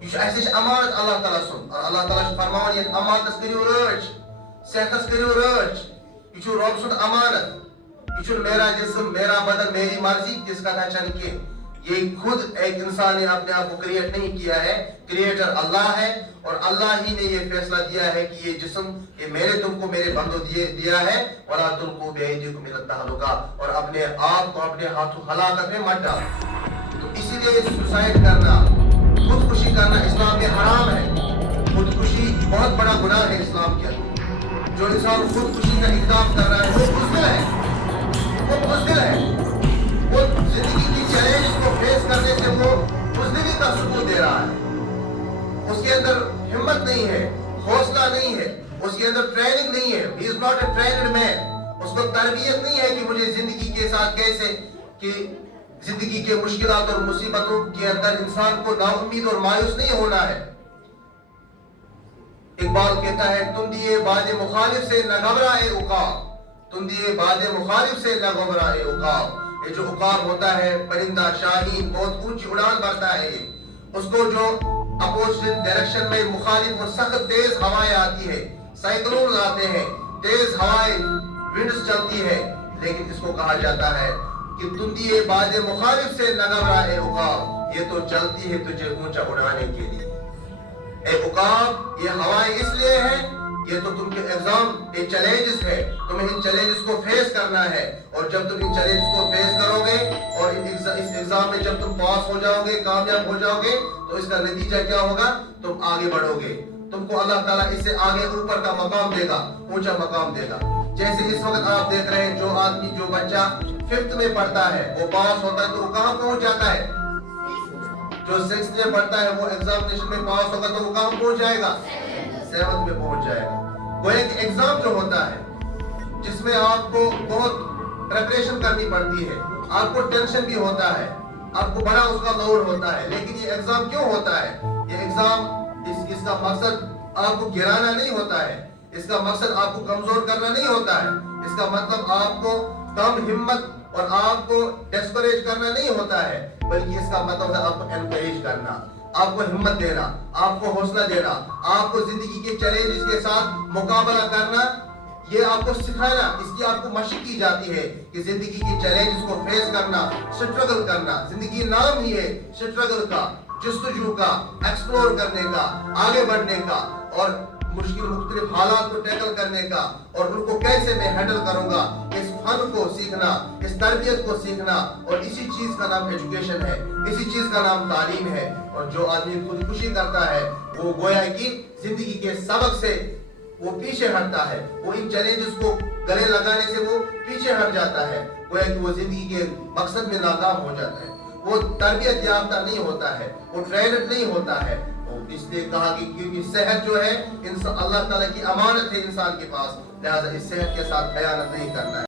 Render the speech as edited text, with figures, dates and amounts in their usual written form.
یہ امانت اللہ تعالیٰ سن اور اللہ تعالیٰ فرمان یہ امانت کرو رچ صحت کرو رچ یہ رب سن امانت یہ میرا جسم میرا بدن میری مرضی کس کا چن کی یہ خود ایک انسان نے اپنے آپ کو کریٹ نہیں کیا ہے کریٹر اللہ ہے اور اللہ ہی نے یہ فیصلہ دیا ہے کہ یہ جسم یہ میرے تم کو میرے بندوں دیا ہے وَلَا تُلْقُوا بِأَيْدِيكُمْ إِلَى التَّهْلُكَةِ اور اپنے آپ کو اپنے ہاتھوں ہلاکت میں مت ڈالو تو اسی لیے سوسائڈ کرنا خودکشی کرنا اسلام میں حرام ہے خودکشی بہت بڑا گناہ ہے اسلام کے اندر جو انسان خودکشی کا اقدام کر رہا ہے وہ بزدل ہے وہ زندگی کی چیلنج کو فیس کرنے سے وہ بزدلی کا ثبوت دے رہا ہے اس کے اندر ہمت نہیں ہے حوصلہ نہیں ہے اس کے اندر ٹریننگ نہیں ہے he is not a trained man اس کو تربیت نہیں ہے کہ مجھے زندگی کے ساتھ کیسے کہ زندگی کے مشکلات اور مصیبتوں کے اندر انسان کو نا امید اور مایوس نہیں ہونا ہے اقبال کہتا ہے تم دیے باد مخالف سے نہ گھبرائے عقاب تم دیے باد مخالف سے نہ گھبرائے عقاب یہ جو عقاب ہوتا ہے پرندہ شاہین بہت اونچی اڑان بھرتا ہے اس کو جو اپوزٹ ڈائریکشن میں مخالف اور سخت تیز ہوائیں آتی ہے سائیکلون آتے ہیں تیز ہوائیں ونڈز چلتی ہے لیکن اس کو کہا جاتا ہے کہ تم دیے باد مخالف سے نہ گھبرائے عقاب یہ تو چلتی ہے تجھے اونچا اڑانے کے لیے اے عقاب یہ ہوائیں اس لیے ہے یہ تو تم کے ایگزام یہ چیلنجز ہے تمہیں ان چیلنجز کو فیس کرنا ہے اور جب تم ان چیلنجز کو فیس کرو گے اور اس ایگزام میں جب تم پاس ہو جاؤ گے کامیاب ہو جاؤ گے تو اس کا نتیجہ کیا ہوگا تم آگے بڑھو گے تم کو اللہ تعالیٰ اس سے آگے اوپر کا مقام دے گا اونچا مقام دے گا جیسے اس وقت آپ دیکھ رہے ہیں جو آدمی جو بچہ 5th میں پڑھتا ہے وہ پاس ہوتا ہے تو وہ کہاں پہنچ جاتا ہے جو 6th میں پڑھتا ہے وہ ایگزامینیشن میں پاس ہوگا تو وہ کہاں پہنچ جائے گا 7th میں پہنچ جائے گا وہ ایک ایگزام جو ہوتا ہے جس میں آپ کو بہت پریپریشن کرنی پڑتی ہے آپ کو ٹینشن بھی ہوتا ہے آپ کو بڑا اس کا لوڈ ہوتا ہے لیکن یہ ایگزام کیوں ہوتا ہے یہ ایگزام اس کا مقصد آپ کو گرانا نہیں ہوتا ہے اس کا مقصد آپ کو کمزور کرنا نہیں ہوتا ہے اس کا مطلب آپ کو کم ہمت اور آپ کو ڈسکریج کرنا نہیں ہوتا ہے بلکہ اس کا مطلب ہے آپ کو انکریج کرنا آپ کو ہمت دینا آپ کو حوصلہ دینا آپ کو زندگی کے چیلنجز کے ساتھ مقابلہ کرنا یہ آپ کو سکھانا اس کی آپ کو مشق کی جاتی ہے کہ زندگی کے چیلنجز کو فیس کرنا سٹرگل کرنا زندگی نام ہی ہے سٹرگل کا جستجو کا ایکسپلور کرنے کا آگے بڑھنے کا اور مشکل مختلف حالات کو ٹیکل کرنے کا اور ان کو کیسے میں ہینڈل کروں گا اس فن کو سیکھنا اس تربیت کو سیکھنا اور اسی چیز کا نام ایجوکیشن ہے اسی چیز کا نام تعلیم ہے اور جو آدمی خودکشی کرتا ہے وہ گویا کہ زندگی کے سبق سے وہ پیچھے ہٹتا ہے وہ ان چیلنجز کو گلے لگانے سے وہ پیچھے ہٹ جاتا ہے گویا کہ وہ زندگی کے مقصد میں ناکام ہو جاتا ہے وہ تربیت یافتہ نہیں ہوتا ہے وہ ٹرینڈ نہیں ہوتا ہے اس لیے کہا کہ کیونکہ صحت جو ہے اللہ تعالیٰ کی امانت ہے انسان کے پاس لہذا اس صحت کے ساتھ خیانت نہیں کرنا ہے